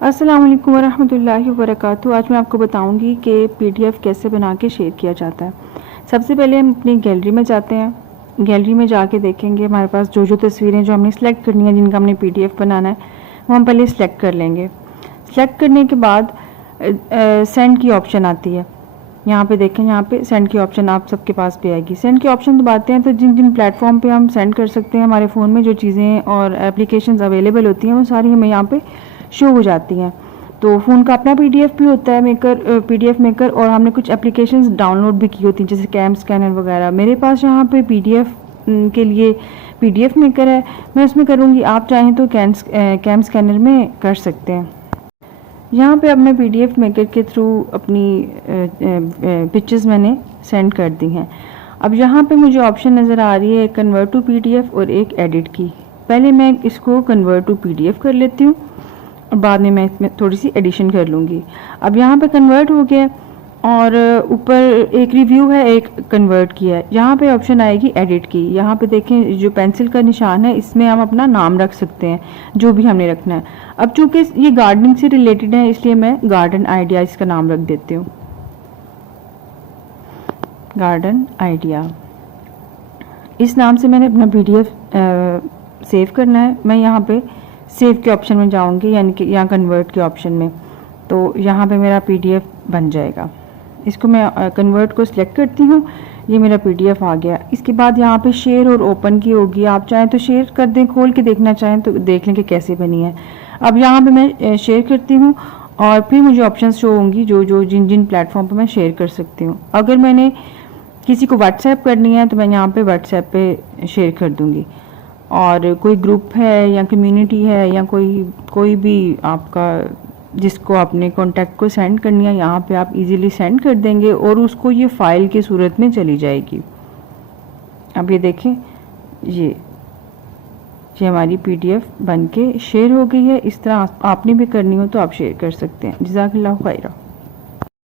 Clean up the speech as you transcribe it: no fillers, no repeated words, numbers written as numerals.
अस्सलाम वालेकुम वरहमतुल्लाहि वबरकातुहू। आज मैं आपको बताऊंगी कि पीडीएफ कैसे बना के शेयर किया जाता है। सबसे पहले हम अपनी गैलरी में जाते हैं। गैलरी में जाके देखेंगे हमारे पास जो जो तस्वीरें जो हमने सेलेक्ट करनी है, जिनका हमने पीडीएफ बनाना है, वो हम पहले सेलेक्ट कर लेंगे। सेलेक्ट करने के बाद सेंड की ऑप्शन आती है। यहाँ पे देखें, यहाँ पे सेंड की ऑप्शन आप सबके पास भी आएगी। सेंड की ऑप्शन दबाते हैं तो जिन जिन प्लेटफॉर्म पे हम सेंड कर सकते हैं, हमारे फ़ोन में जो चीज़ें और एप्लीकेशंस अवेलेबल होती हैं वो सारी हमें यहाँ पे शो हो जाती हैं। तो फ़ोन का अपना पीडीएफ भी होता है पीडीएफ मेकर, और हमने कुछ एप्लीकेशंस डाउनलोड भी की होती हैं जैसे कैम स्कैनर वगैरह। मेरे पास यहाँ पे पीडीएफ के लिए पीडीएफ मेकर है, मैं उसमें करूँगी। आप चाहें तो कैम स्कैनर में कर सकते हैं। यहाँ पे अब मैं पीडीएफ मेकर के थ्रू अपनी पिक्चर्स मैंने सेंड कर दी हैं। अब यहाँ पे मुझे ऑप्शन नज़र आ रही है एक कन्वर्ट टू पीडीएफ और एक एडिट की। पहले मैं इसको कन्वर्ट टू पीडीएफ कर लेती हूँ और बाद में मैं इसमें थोड़ी सी एडिशन कर लूँगी। अब यहाँ पे कन्वर्ट हो गया और ऊपर एक रिव्यू है, एक कन्वर्ट की है। यहाँ पे ऑप्शन आएगी एडिट की। यहाँ पे देखें जो पेंसिल का निशान है, इसमें हम अपना नाम रख सकते हैं जो भी हमने रखना है। अब चूंकि ये गार्डनिंग से रिलेटेड है, इसलिए मैं गार्डन आइडिया इसका नाम रख देती हूँ, गार्डन आइडिया। इस नाम से मैंने अपना पीडीएफ सेव करना है। मैं यहाँ पे सेव के ऑप्शन में जाऊँगी, यानी कि यहाँ कन्वर्ट के ऑप्शन में, तो यहाँ पे मेरा पीडीएफ बन जाएगा। इसको मैं कन्वर्ट को सिलेक्ट करती हूँ, ये मेरा पीडीएफ आ गया। इसके बाद यहाँ पे शेयर और ओपन की होगी। आप चाहें तो शेयर कर दें, खोल के देखना चाहें तो देख लें कि कैसे बनी है। अब यहाँ पे मैं शेयर करती हूँ और फिर मुझे ऑप्शन शो होंगी जो जो जिन जिन प्लेटफॉर्म पर मैं शेयर कर सकती हूँ। अगर मैंने किसी को व्हाट्सएप करनी है तो मैं यहाँ पे व्हाट्सएप पे शेयर कर दूँगी, और कोई ग्रुप है या कम्युनिटी है या कोई भी आपका जिसको अपने कॉन्टैक्ट को सेंड करनी है, यहाँ पे आप इजीली सेंड कर देंगे और उसको ये फ़ाइल की सूरत में चली जाएगी। अब ये देखें, ये हमारी पीडीएफ बनके शेयर हो गई है। इस तरह आपने भी करनी हो तो आप शेयर कर सकते हैं। जज़ाकल्लाहु खैरा।